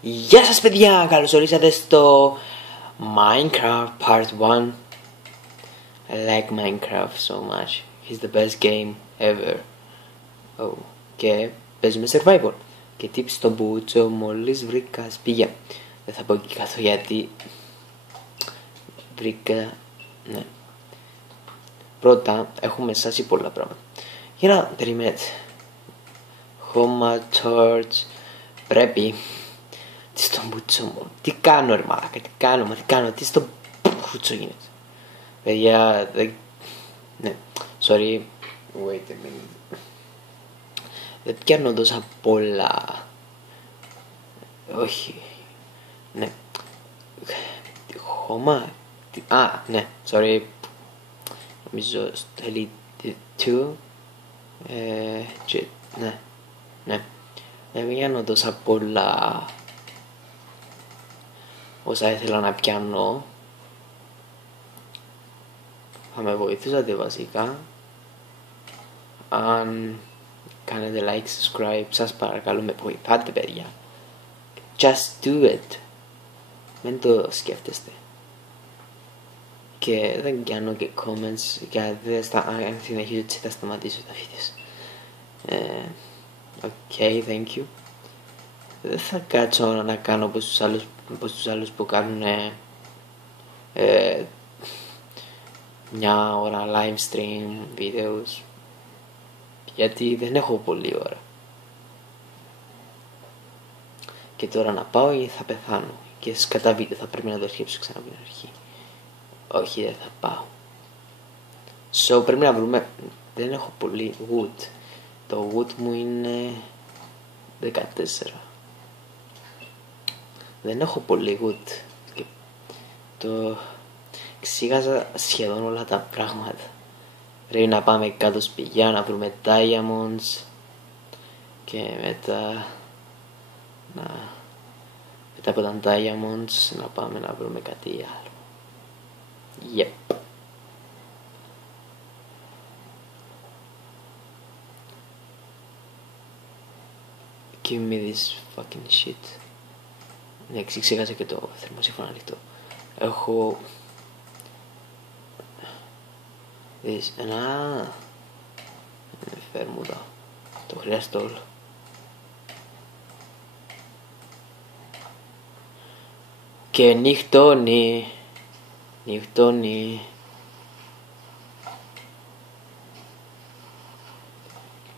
Γεια σας παιδιά, καλώς ορίσατε στο Minecraft Part 1. I like Minecraft so much. It's the best game ever. Oh. Και παίζουμε survival. Και tips στο μπούτσο μόλις βρήκα σπηλιά. Δεν θα πω και καθόλου γιατί βρήκα... Ναι. Πρώτα έχουμε σάσει πολλά πράγματα. Για να περιμένετε. Χώμα, torch. Πρέπει. Τι στον μπούτσο μου. Τι κάνω ρε μαλάκα. Τι στον μπούτσο γίνεται. Παιδιά. Ναι. Sorry. Wait a minute. Δεν πιάνω τόσα πολλά. Όχι. Ναι. Χώμα. Ναι. Sorry. Νομίζω στο Elite 2. Ναι. Ναι. Δεν πιάνω τόσα πολλά όσα ήθελα να πιάνω. Θα με βοηθούσατε βασικά αν κάνετε like, subscribe. Σας παρακαλώ, με βοηθάτε παιδιά. Just do it. Μην το σκέφτεστε. Και δεν κάνω και comments, γιατί αν συνεχίζω έτσι θα σταματήσω τα βίντεο. Ok, thank you. Δεν θα κάτσω να κάνω όπως τους άλλους που κάνουν μια ώρα live stream videos, γιατί δεν έχω πολλή ώρα. Και τώρα να πάω ή θα πεθάνω. Και κατά βίντεο θα πρέπει να το σκέψω ξανά από την αρχή. Όχι, δεν θα πάω. So πρέπει να βρούμε. Δεν έχω πολύ wood. Το wood μου είναι 14. Δεν έχω πολύ wood. Και το εξήγασα σχεδόν όλα τα πράγματα. Πρέπει να πάμε κάτω σπηλιά να βρούμε diamonds. Και μετά από τα diamonds να πάμε να βρούμε κάτι άλλο. Yep. Give me this fucking shit. Ναι, ξέχασα και το θερμοσύφωνο ανοιχτό. Έχω ένα φέρμουδα. Το χρειάζεται όλο. Και νυχτώνει.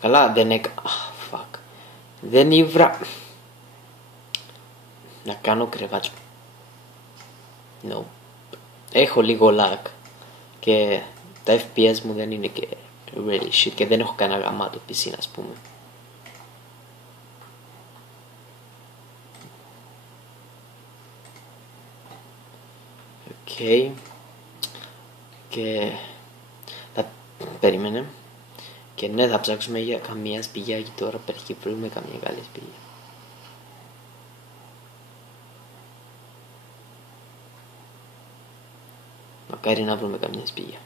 Καλά, δεν έκανα. Fuck. Δεν ήβρα. Να κάνω κρεβάτσο. No. Έχω λίγο lag. Και τα FPS μου δεν είναι και really shit. Και δεν έχω κανένα γαμάτο PC, ας πούμε. Ok. Και θα περίμενε. Και ναι, θα ψάξουμε για καμία σπηλιά εκεί τώρα. Πρέπει να βρούμε καμία καλή σπηλιά. Μακάρι να βρούμε καμία σπηλιά.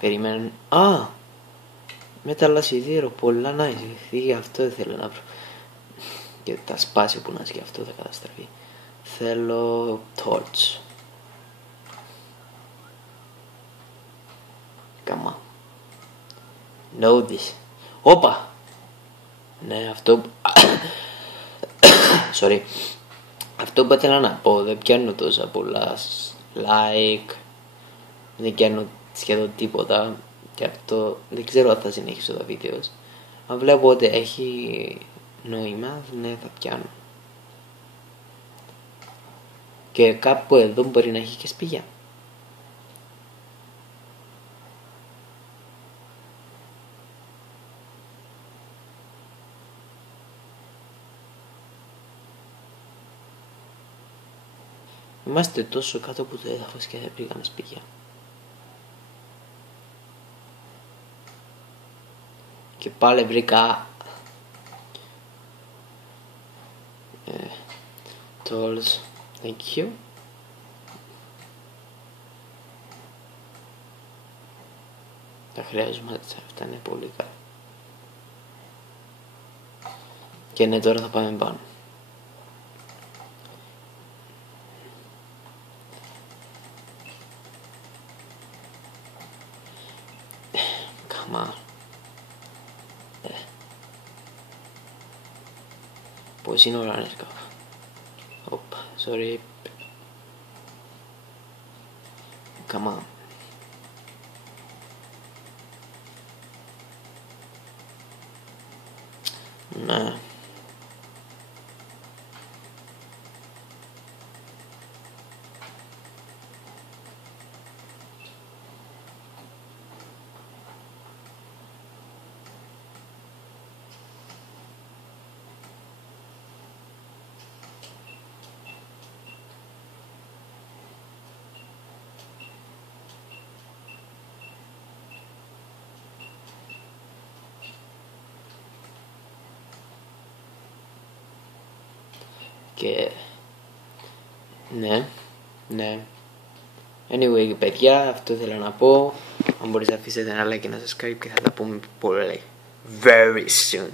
Περιμένουν. Μεταλλασσιδίρο, πολλά nice. Αυτό δεν θέλω να βρω. Και τα σπάσει που να και αυτό θα καταστραφεί. Θέλω torch. Καμά. Know this. Όπα. Ναι, αυτό. Sorry. Αυτό που ήθελα να πω. Δεν πιάνω τόσα πολλά like. Δεν πιάνω σχεδόν τίποτα. Και αυτό δεν ξέρω αν θα συνεχίσω τα βίντεο. Αν βλέπω ότι έχει νόημα, ναι, θα πιάνω. Και κάπου εδώ μπορεί να έχει και σπηλιά. Είμαστε τόσο κάτω από το έδαφος και δεν πήγαμε σπηλιά. Και πάλι βρήκα tools, thank you. Τα χρειαζόμαστε, αυτά είναι πολύ καλά. Και ναι, τώρα θα πάμε πάνω. Come on. Πώς είναι ώρα να σκάφω. Οπ, sorry. Come on. Ναι. Και ναι. Anyway, παιδιά, αυτό ήθελα να πω. Αν μπορείς να αφήσετε ένα like και ένα subscribe και θα τα πούμε πολύ very soon.